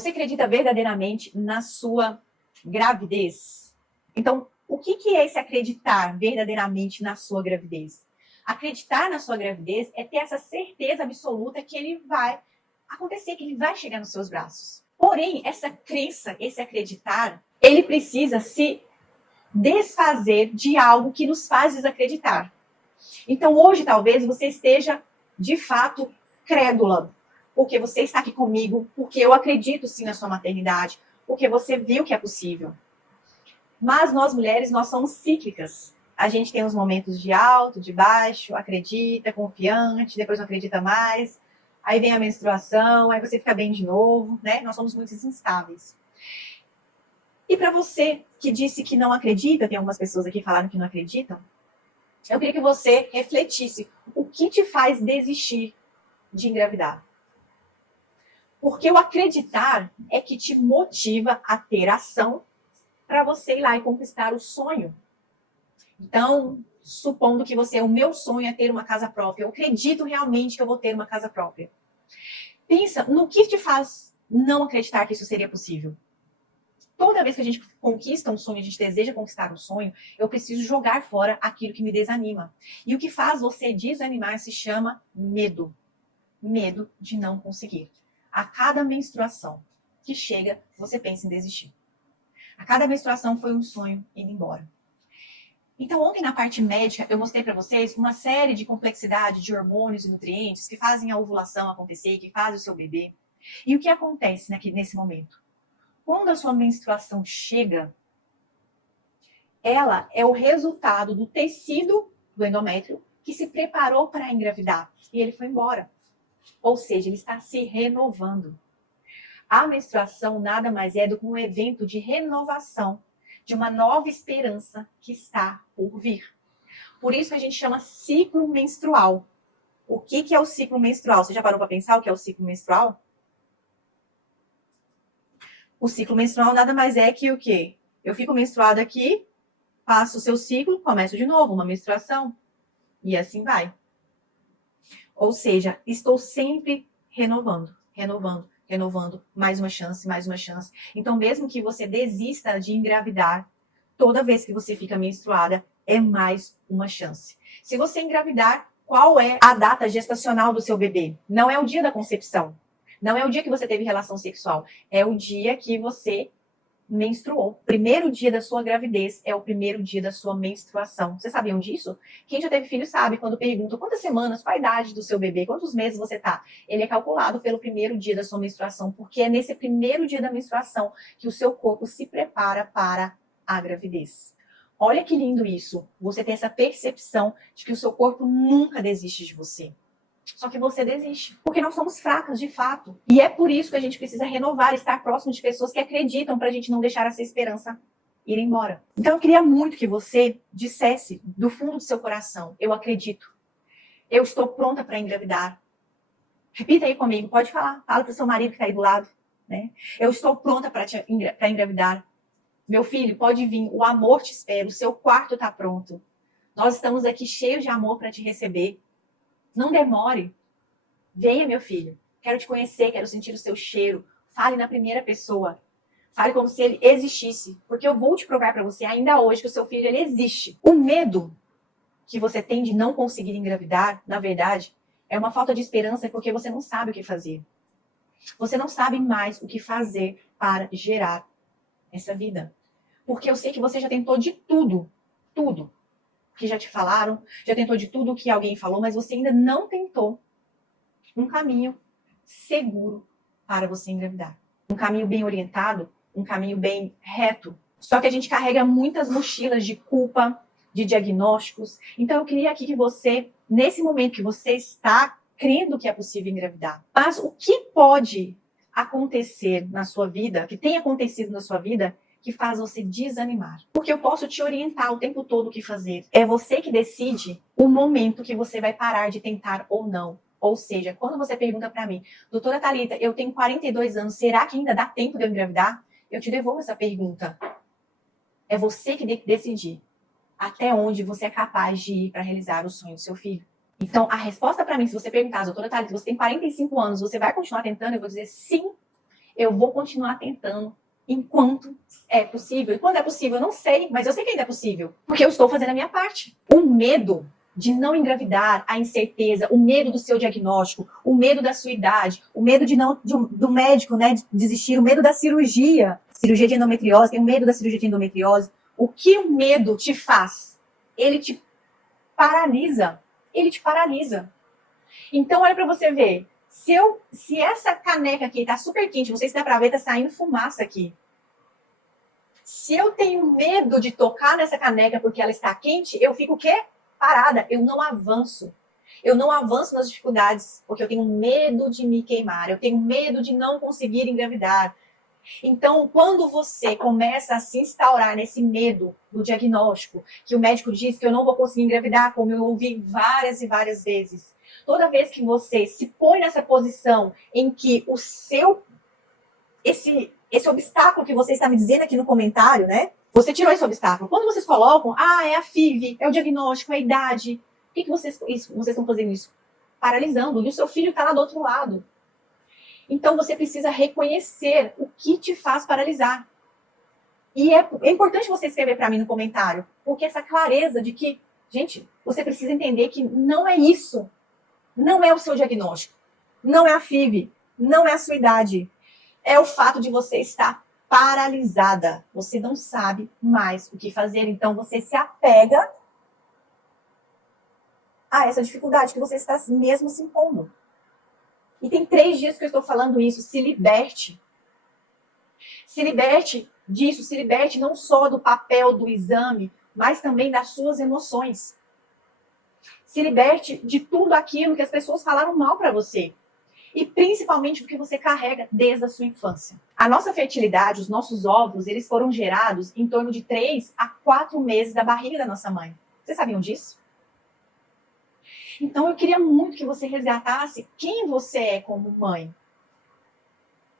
Você acredita verdadeiramente na sua gravidez? Então, o que é esse acreditar verdadeiramente na sua gravidez? Acreditar na sua gravidez é ter essa certeza absoluta que ele vai acontecer, que ele vai chegar nos seus braços. Porém, essa crença, esse acreditar, ele precisa se desfazer de algo que nos faz desacreditar. Então, hoje, talvez, você esteja, de fato, crédula, porque você está aqui comigo, porque eu acredito sim na sua maternidade, porque você viu que é possível. Mas nós mulheres, nós somos cíclicas. A gente tem uns momentos de alto, de baixo, acredita, confiante, depois não acredita mais, aí vem a menstruação, aí você fica bem de novo, né? Nós somos muito instáveis. E para você que disse que não acredita, tem algumas pessoas aqui que falaram que não acreditam, eu queria que você refletisse o que te faz desistir de engravidar. Porque o acreditar é que te motiva a ter ação para você ir lá e conquistar o sonho. Então, supondo que o meu sonho é ter uma casa própria, eu acredito realmente que eu vou ter uma casa própria. Pensa no que te faz não acreditar que isso seria possível. Toda vez que a gente conquista um sonho, a gente deseja conquistar um sonho, eu preciso jogar fora aquilo que me desanima. E o que faz você desanimar se chama medo. Medo de não conseguir. A cada menstruação que chega, você pensa em desistir. A cada menstruação foi um sonho indo embora. Então, ontem na parte médica, eu mostrei para vocês uma série de complexidade de hormônios e nutrientes que fazem a ovulação acontecer, que fazem o seu bebê. E o que acontece nesse momento? Quando a sua menstruação chega, ela é o resultado do tecido do endométrio que se preparou para engravidar. E ele foi embora. Ou seja, ele está se renovando. A menstruação nada mais é do que um evento de renovação, de uma nova esperança que está por vir. Por isso que a gente chama ciclo menstrual. O que é o ciclo menstrual? Você já parou para pensar o que é o ciclo menstrual? O ciclo menstrual nada mais é que o quê? Eu fico menstruada aqui, passo o seu ciclo, começo de novo, uma menstruação. E assim vai. Ou seja, estou sempre renovando, mais uma chance, mais uma chance. Então, mesmo que você desista de engravidar, toda vez que você fica menstruada, é mais uma chance. Se você engravidar, qual é a data gestacional do seu bebê? Não é o dia da concepção. Não é o dia que você teve relação sexual. É o dia que você menstruou. O primeiro dia da sua gravidez é o primeiro dia da sua menstruação. Vocês sabiam disso? Quem já teve filho sabe, quando pergunta quantas semanas, qual a idade do seu bebê, quantos meses você tá. Ele é calculado pelo primeiro dia da sua menstruação, porque é nesse primeiro dia da menstruação que o seu corpo se prepara para a gravidez. Olha que lindo isso. Você tem essa percepção de que o seu corpo nunca desiste de você. Só que você desiste, porque nós somos fracas de fato. E é por isso que a gente precisa renovar, estar próximo de pessoas que acreditam para a gente não deixar essa esperança ir embora. Então eu queria muito que você dissesse do fundo do seu coração: eu acredito, eu estou pronta para engravidar. Repita aí comigo, pode falar, fala para o seu marido que está aí do lado, né? Eu estou pronta para engravidar. Meu filho, pode vir, o amor te espera, o seu quarto está pronto. Nós estamos aqui cheios de amor para te receber. Não demore. Venha, meu filho. Quero te conhecer, quero sentir o seu cheiro. Fale na primeira pessoa. Fale como se ele existisse. Porque eu vou te provar para você ainda hoje que o seu filho ele existe. O medo que você tem de não conseguir engravidar, na verdade, é uma falta de esperança porque você não sabe o que fazer. Você não sabe mais o que fazer para gerar essa vida. Porque eu sei que você já tentou de tudo. Tudo que já te falaram, já tentou de tudo que alguém falou, mas você ainda não tentou um caminho seguro para você engravidar. Um caminho bem orientado, um caminho bem reto. Só que a gente carrega muitas mochilas de culpa, de diagnósticos. Então eu queria aqui que você, nesse momento que você está crendo que é possível engravidar, mas o que pode acontecer na sua vida, que tem acontecido na sua vida, que faz você desanimar. Porque eu posso te orientar o tempo todo o que fazer. É você que decide o momento que você vai parar de tentar ou não. Ou seja, quando você pergunta para mim, doutora Thalita, eu tenho 42 anos, será que ainda dá tempo de eu engravidar? Eu te devolvo essa pergunta. É você que tem que decidir até onde você é capaz de ir para realizar o sonho do seu filho. Então, a resposta para mim, se você perguntar, doutora Thalita, você tem 45 anos, você vai continuar tentando? Eu vou dizer sim. eu vou continuar tentando enquanto é possível. E quando é possível, eu não sei, mas eu sei que ainda é possível, porque eu estou fazendo a minha parte. O medo de não engravidar, a incerteza, o medo do seu diagnóstico, o medo da sua idade, o medo do médico, né, de desistir, o medo da cirurgia de endometriose, tem o medo da cirurgia de endometriose. O que o medo te faz? Ele te paralisa. Ele te paralisa. Então, olha para você ver. Se essa caneca aqui tá super quente, não sei se dá para ver, tá saindo fumaça aqui. Se eu tenho medo de tocar nessa caneca porque ela está quente, eu fico o quê? Parada. Eu não avanço. Eu não avanço nas dificuldades, porque eu tenho medo de me queimar. Eu tenho medo de não conseguir engravidar. Então, quando você começa a se instaurar nesse medo do diagnóstico, que o médico diz que eu não vou conseguir engravidar, como eu ouvi várias e várias vezes, toda vez que você se põe nessa posição em que esse obstáculo que você está me dizendo aqui no comentário, né? Você tirou esse obstáculo. Quando vocês colocam, é a FIV, é o diagnóstico, é a idade. Por que vocês estão fazendo isso? Paralisando. E o seu filho está lá do outro lado. Então, você precisa reconhecer o que te faz paralisar. E é importante você escrever para mim no comentário, porque essa clareza de que, gente, você precisa entender que não é isso. Não é o seu diagnóstico. Não é a FIV. Não é a sua idade. É o fato de você estar paralisada. Você não sabe mais o que fazer. Então, você se apega a essa dificuldade que você está mesmo se impondo. E tem 3 dias que eu estou falando isso. Se liberte. Se liberte disso. Se liberte não só do papel do exame, mas também das suas emoções. Se liberte de tudo aquilo que as pessoas falaram mal para você. E principalmente do que você carrega desde a sua infância. A nossa fertilidade, os nossos óvulos, eles foram gerados em torno de 3 a 4 meses da barriga da nossa mãe. Vocês sabiam disso? Então, eu queria muito que você resgatasse quem você é como mãe.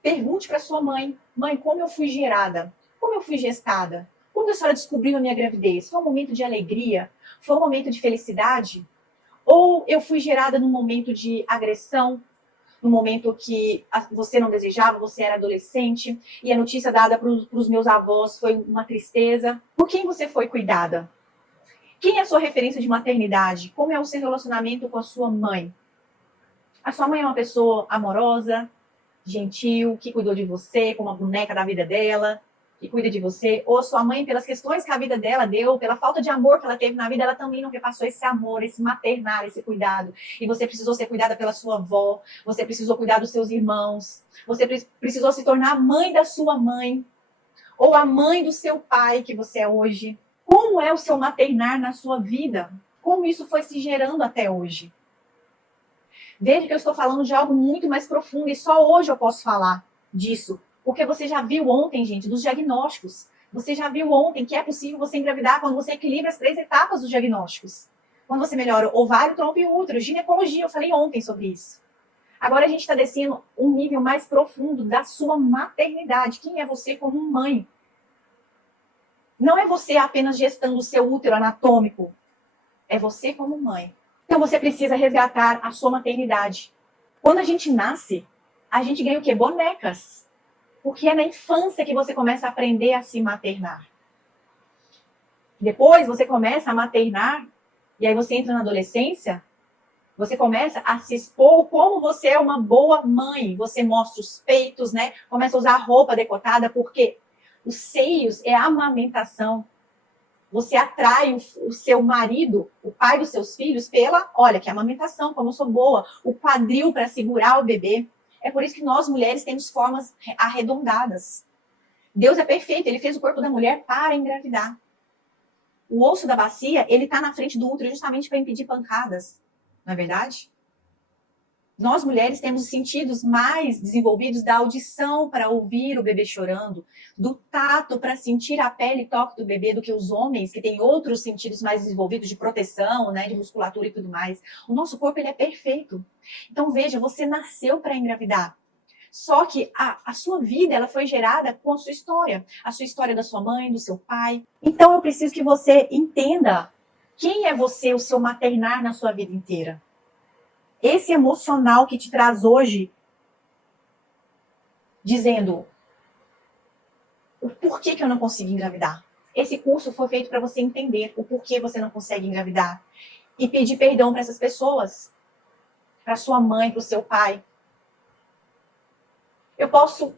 Pergunte para sua mãe. Mãe, como eu fui gerada? Como eu fui gestada? Como a senhora descobriu a minha gravidez? Foi um momento de alegria? Foi um momento de felicidade? Ou eu fui gerada num momento de agressão? No momento que você não desejava, você era adolescente, e a notícia dada para os meus avós foi uma tristeza. Por quem você foi cuidada? Quem é a sua referência de maternidade? Como é o seu relacionamento com a sua mãe? A sua mãe é uma pessoa amorosa, gentil, que cuidou de você como uma boneca da vida dela, que cuida de você? Ou a sua mãe, pelas questões que a vida dela deu, pela falta de amor que ela teve na vida, ela também não repassou esse amor, esse maternar, esse cuidado. E você precisou ser cuidada pela sua avó, você precisou cuidar dos seus irmãos, você precisou se tornar a mãe da sua mãe, ou a mãe do seu pai que você é hoje. Como é o seu maternar na sua vida? Como isso foi se gerando até hoje? Veja que eu estou falando de algo muito mais profundo e só hoje eu posso falar disso. Porque você já viu ontem, gente, dos diagnósticos. Você já viu ontem que é possível você engravidar quando você equilibra as 3 etapas dos diagnósticos. Quando você melhora ovário, trompa e útero. Ginecologia, eu falei ontem sobre isso. Agora a gente está descendo um nível mais profundo da sua maternidade. Quem é você como mãe? Não é você apenas gestando o seu útero anatômico. É você como mãe. Então você precisa resgatar a sua maternidade. Quando a gente nasce, a gente ganha o quê? Bonecas. Porque é na infância que você começa a aprender a se maternar. Depois você começa a maternar, e aí você entra na adolescência, você começa a se expor como você é uma boa mãe. Você mostra os peitos, né? Começa a usar roupa decotada, porque os seios é a amamentação. Você atrai o seu marido, o pai dos seus filhos, olha, que amamentação, como eu sou boa, o quadril para segurar o bebê. É por isso que nós, mulheres, temos formas arredondadas. Deus é perfeito, ele fez o corpo da mulher para engravidar. O osso da bacia, ele está na frente do útero justamente para impedir pancadas. Não é verdade? Nós, mulheres, temos os sentidos mais desenvolvidos da audição para ouvir o bebê chorando, do tato para sentir a pele e toque do bebê, do que os homens, que têm outros sentidos mais desenvolvidos de proteção, né, de musculatura e tudo mais. O nosso corpo, ele é perfeito. Então, veja, você nasceu para engravidar. Só que a sua vida, ela foi gerada com a sua história da sua mãe, do seu pai. Então, eu preciso que você entenda quem é você, o seu maternar na sua vida inteira. Esse emocional que te traz hoje dizendo o porquê que eu não consigo engravidar. Esse curso foi feito para você entender o porquê você não consegue engravidar e pedir perdão para essas pessoas, para sua mãe, para o seu pai. Eu posso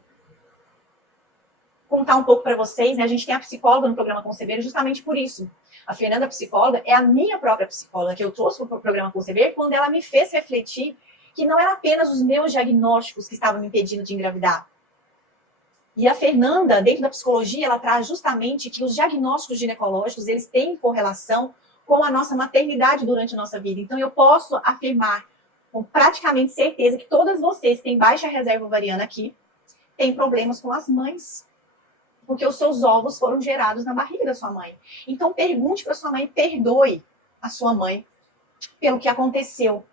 contar um pouco para vocês, né? A gente tem a psicóloga no programa Conceber justamente por isso. A Fernanda, psicóloga, é a minha própria psicóloga que eu trouxe para o programa Conceber quando ela me fez refletir que não era apenas os meus diagnósticos que estavam me impedindo de engravidar. E a Fernanda, dentro da psicologia, ela traz justamente que os diagnósticos ginecológicos, eles têm correlação com a nossa maternidade durante a nossa vida. Então, eu posso afirmar com praticamente certeza que todas vocês que têm baixa reserva ovariana aqui têm problemas com as mães, porque os seus ovos foram gerados na barriga da sua mãe. Então, pergunte para sua mãe, perdoe a sua mãe pelo que aconteceu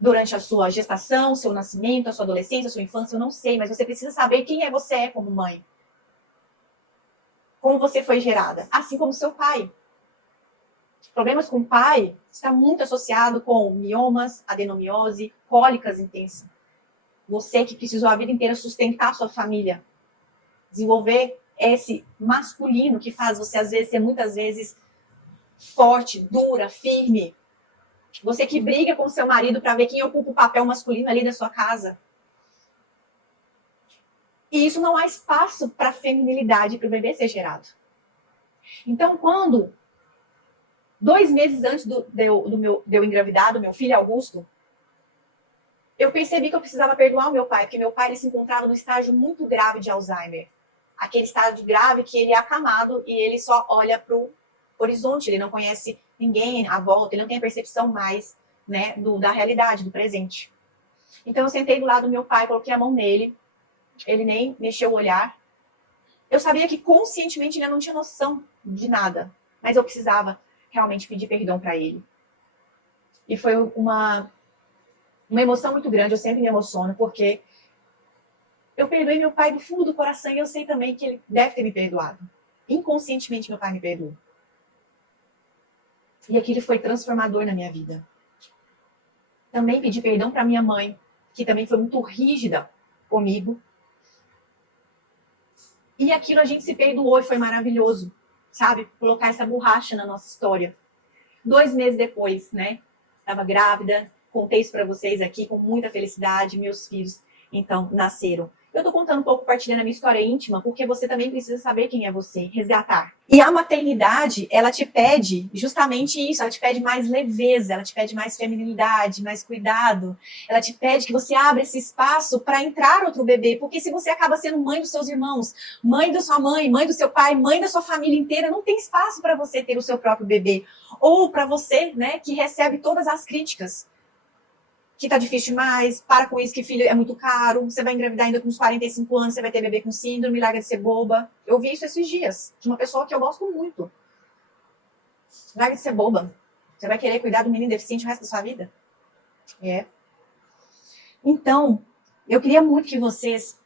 durante a sua gestação, seu nascimento, a sua adolescência, a sua infância, eu não sei, mas você precisa saber quem você é como mãe. Como você foi gerada, assim como seu pai. Problemas com o pai está muito associado com miomas, adenomiose, cólicas intensas. Você que precisou a vida inteira sustentar a sua família, desenvolver esse masculino que faz você, às vezes, ser muitas vezes forte, dura, firme. Você que briga com seu marido para ver quem ocupa o papel masculino ali da sua casa. E isso não há espaço para a feminilidade, para o bebê ser gerado. Então, quando 2 meses antes de eu engravidar do meu filho Augusto, eu percebi que eu precisava perdoar o meu pai, porque meu pai ele se encontrava num estágio muito grave de Alzheimer. Aquele estágio grave que ele é acamado e ele só olha para o horizonte, ele não conhece ninguém à volta, ele não tem a percepção mais, né, da realidade, do presente. Então eu sentei do lado do meu pai, coloquei a mão nele, ele nem mexeu o olhar. Eu sabia que conscientemente ele não tinha noção de nada, mas eu precisava realmente pedir perdão para ele. E foi uma emoção muito grande, eu sempre me emociono, porque eu perdoei meu pai do fundo do coração e eu sei também que ele deve ter me perdoado. Inconscientemente meu pai me perdoou. E aquilo foi transformador na minha vida. Também pedi perdão para minha mãe, que também foi muito rígida comigo. E aquilo a gente se perdoou e foi maravilhoso, sabe? Colocar essa borracha na nossa história. 2 meses depois, né? Estava grávida, contei isso para vocês aqui com muita felicidade. Meus filhos, então, nasceram. Eu tô contando um pouco, partilhando a minha história íntima, porque você também precisa saber quem é você, resgatar. E a maternidade, ela te pede justamente isso, ela te pede mais leveza, ela te pede mais feminilidade, mais cuidado. Ela te pede que você abra esse espaço para entrar outro bebê, porque se você acaba sendo mãe dos seus irmãos, mãe da sua mãe, mãe do seu pai, mãe da sua família inteira, não tem espaço para você ter o seu próprio bebê. Ou para você, né, que recebe todas as críticas. Que tá difícil demais, para com isso que filho é muito caro, você vai engravidar ainda com uns 45 anos, você vai ter bebê com síndrome, larga de ser boba. Eu vi isso esses dias, de uma pessoa que eu gosto muito. Larga de ser boba. Você vai querer cuidar do menino deficiente o resto da sua vida? É. Então, eu queria muito que vocês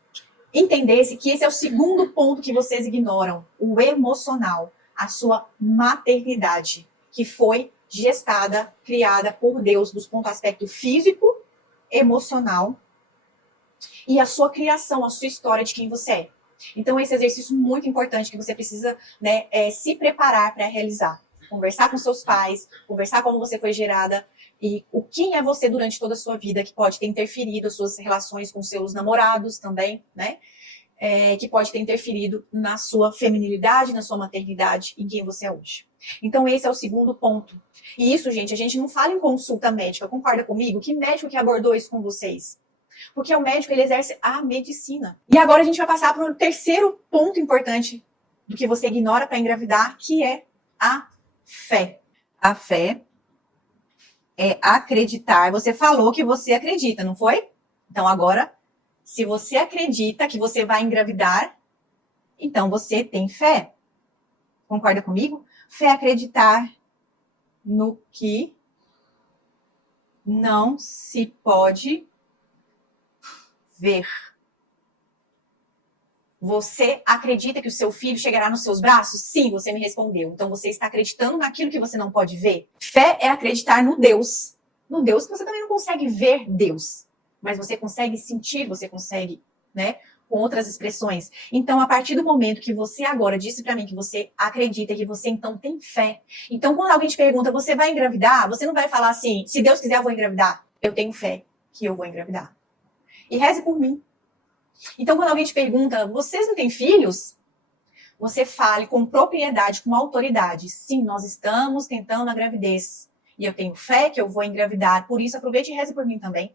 entendessem que esse é o segundo ponto que vocês ignoram, o emocional, a sua maternidade, que foi gestada, criada por Deus, dos pontos aspecto físico, emocional e a sua criação, a sua história de quem você é. Então, esse exercício muito importante que você precisa, né, se preparar para realizar. Conversar com seus pais, conversar como você foi gerada e o quem é você durante toda a sua vida, que pode ter interferido as suas relações com seus namorados também, né? Que pode ter interferido na sua feminilidade, na sua maternidade, em quem você é hoje. Então, esse é o segundo ponto. E isso, gente, a gente não fala em consulta médica, concorda comigo? Que médico que abordou isso com vocês? Porque o médico, ele exerce a medicina. E agora a gente vai passar para o terceiro ponto importante do que você ignora para engravidar, que é a fé. A fé é acreditar. Você falou que você acredita, não foi? Então, agora, se você acredita que você vai engravidar, então você tem fé. Concorda comigo? Fé é acreditar no que não se pode ver. Você acredita que o seu filho chegará nos seus braços? Sim, você me respondeu. Então você está acreditando naquilo que você não pode ver. Fé é acreditar no Deus. No Deus que você também não consegue ver Deus. Mas você consegue sentir, você consegue, né, com outras expressões. Então, a partir do momento que você agora disse para mim que você acredita, que você então tem fé. Então, quando alguém te pergunta, você vai engravidar? Você não vai falar assim, se Deus quiser eu vou engravidar. Eu tenho fé que eu vou engravidar. E reze por mim. Então, quando alguém te pergunta, vocês não têm filhos? Você fale com propriedade, com autoridade. Sim, nós estamos tentando a gravidez. E eu tenho fé que eu vou engravidar. Por isso, aproveite e reze por mim também.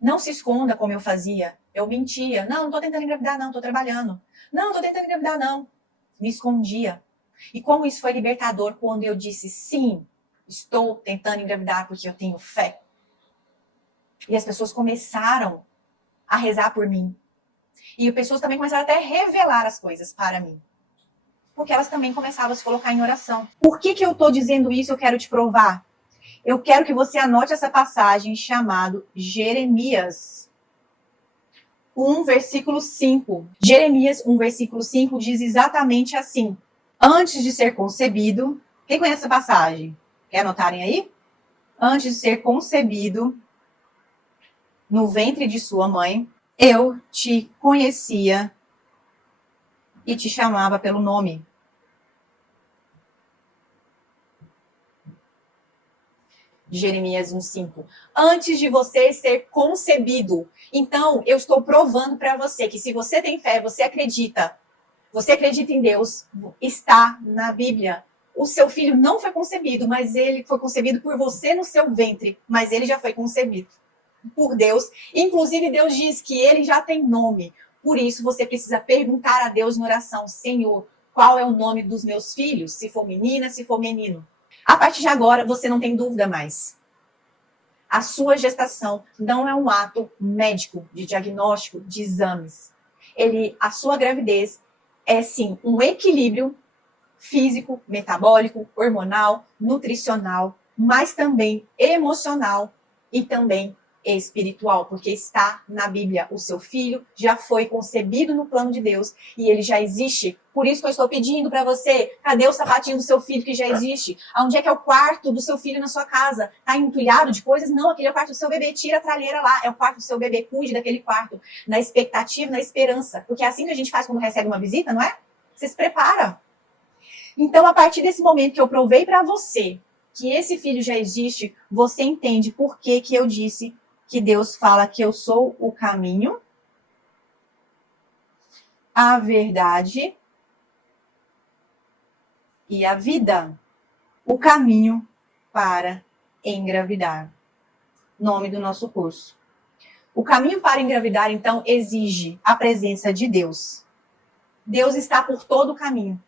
Não se esconda como eu fazia. Eu mentia. Não estou tentando engravidar, não. Estou trabalhando. Não estou tentando engravidar, não. Me escondia. E como isso foi libertador quando eu disse, sim, estou tentando engravidar porque eu tenho fé. E as pessoas começaram a rezar por mim. E as pessoas também começaram até a revelar as coisas para mim. Porque elas também começavam a se colocar em oração. Por que eu estou dizendo isso? Eu quero te provar. Eu quero que você anote essa passagem chamado Jeremias 1, versículo 5. Jeremias 1, versículo 5 diz exatamente assim. Antes de ser concebido... Quem conhece essa passagem? Quer anotarem aí? Antes de ser concebido no ventre de sua mãe, eu te conhecia e te chamava pelo nome. Jeremias 1:5. Antes de você ser concebido. Então, eu estou provando para você que se você tem fé, você acredita em Deus, está na Bíblia. O seu filho não foi concebido, mas ele foi concebido por você no seu ventre, mas ele já foi concebido por Deus. Inclusive, Deus diz que ele já tem nome. Por isso, você precisa perguntar a Deus na oração, Senhor, qual é o nome dos meus filhos? Se for menina, se for menino. A partir de agora, você não tem dúvida mais. A sua gestação não é um ato médico, de diagnóstico, de exames. A sua gravidez é, sim, um equilíbrio físico, metabólico, hormonal, nutricional, mas também emocional e também espiritual, porque está na Bíblia. O seu filho já foi concebido no plano de Deus e ele já existe. Por isso que eu estou pedindo para você, cadê o sapatinho do seu filho que já existe? Onde é que é o quarto do seu filho na sua casa? Está entulhado de coisas? Não, aquele é o quarto do seu bebê, tira a tralheira lá, é o quarto do seu bebê, cuide daquele quarto, na expectativa, na esperança, porque é assim que a gente faz quando recebe uma visita, não é? Você se prepara. Então, a partir desse momento que eu provei para você que esse filho já existe, você entende por que eu disse que Deus fala que eu sou o caminho, a verdade e a vida. O caminho para engravidar. Nome do nosso curso. O caminho para engravidar, então, exige a presença de Deus. Deus está por todo o caminho.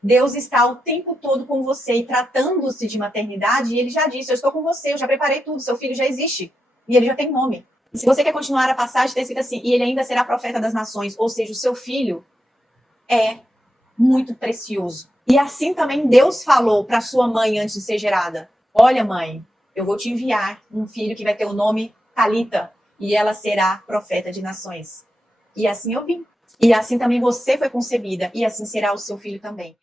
Deus está o tempo todo com você e tratando-se de maternidade, e ele já disse, eu estou com você, eu já preparei tudo, seu filho já existe. E ele já tem nome. E se você quer continuar a passagem, está escrito assim, e ele ainda será profeta das nações, ou seja, o seu filho é muito precioso. E assim também Deus falou para sua mãe antes de ser gerada. Olha, mãe, eu vou te enviar um filho que vai ter o nome Talita, e ela será profeta de nações. E assim eu vim. E assim também você foi concebida, e assim será o seu filho também.